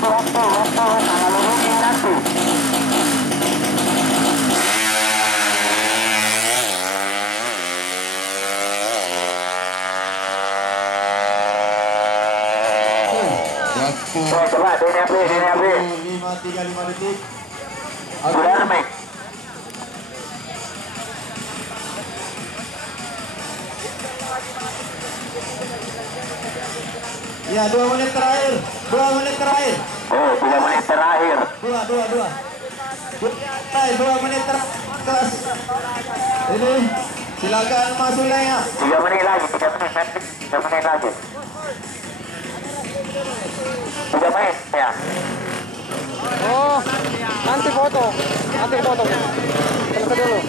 tanggal rugi nanti. Coba DNP 5:35 detik. sudah ramai. Ya, 2 menit terakhir. 2 menit terakhir. Oh, 3 menit terakhir. 2 menit terakhir. Ini silakan Mas Ulaya. 3 menit lagi, 3 menit lagi. 3 menit ya. Oh, nanti foto. Selesai dulu.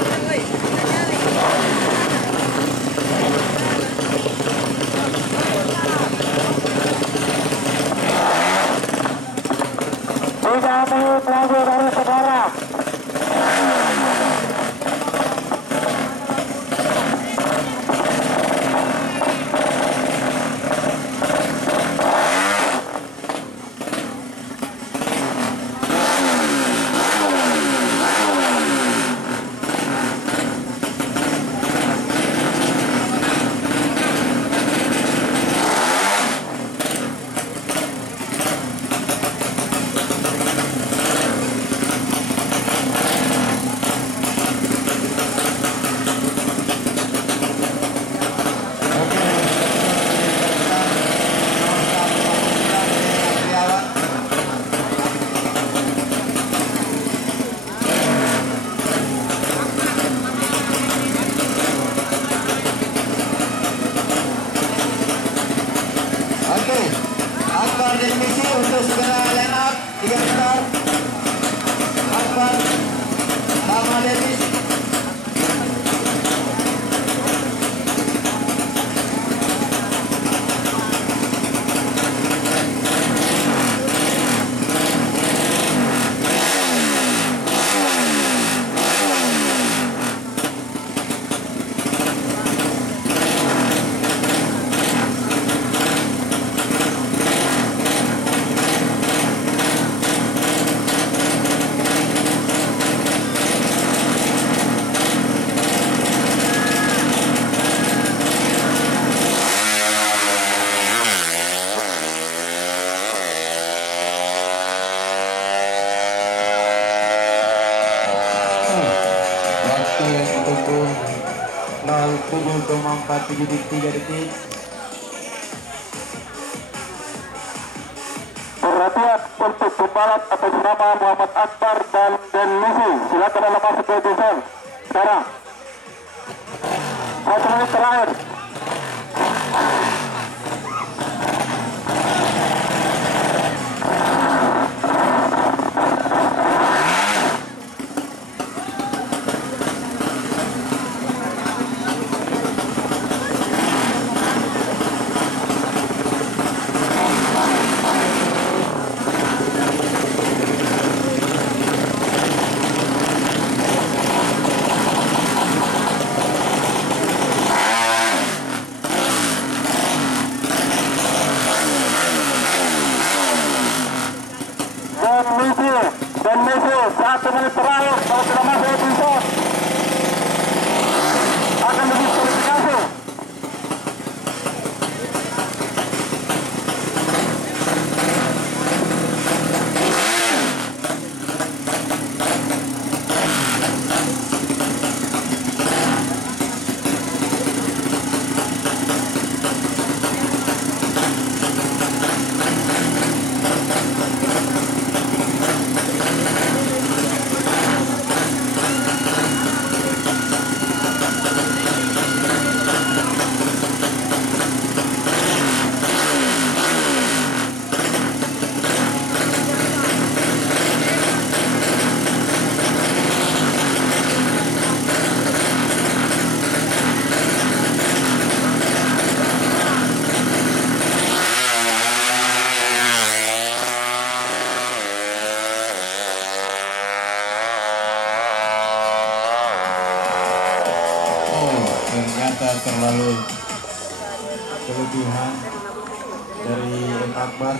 Tiga menit lagi dari saudara. Akbar dan misi untuk segera line up 3 start. Akbar sama Dennis. Tunggu 07,473 detik. Perhatian untuk pembalap atas nama Muhammad Akbar dan Denisi. Silakan dalam masuk ke desain sekarang. 1 menit terakhir. Dan Messi 1 menit terakhir kalau sudah masuk episode akan didiskualifikasi. Ternyata terlalu kelebihan dari Akbar.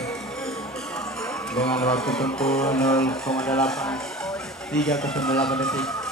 dengan waktu tempuh 0,8 3,08 detik.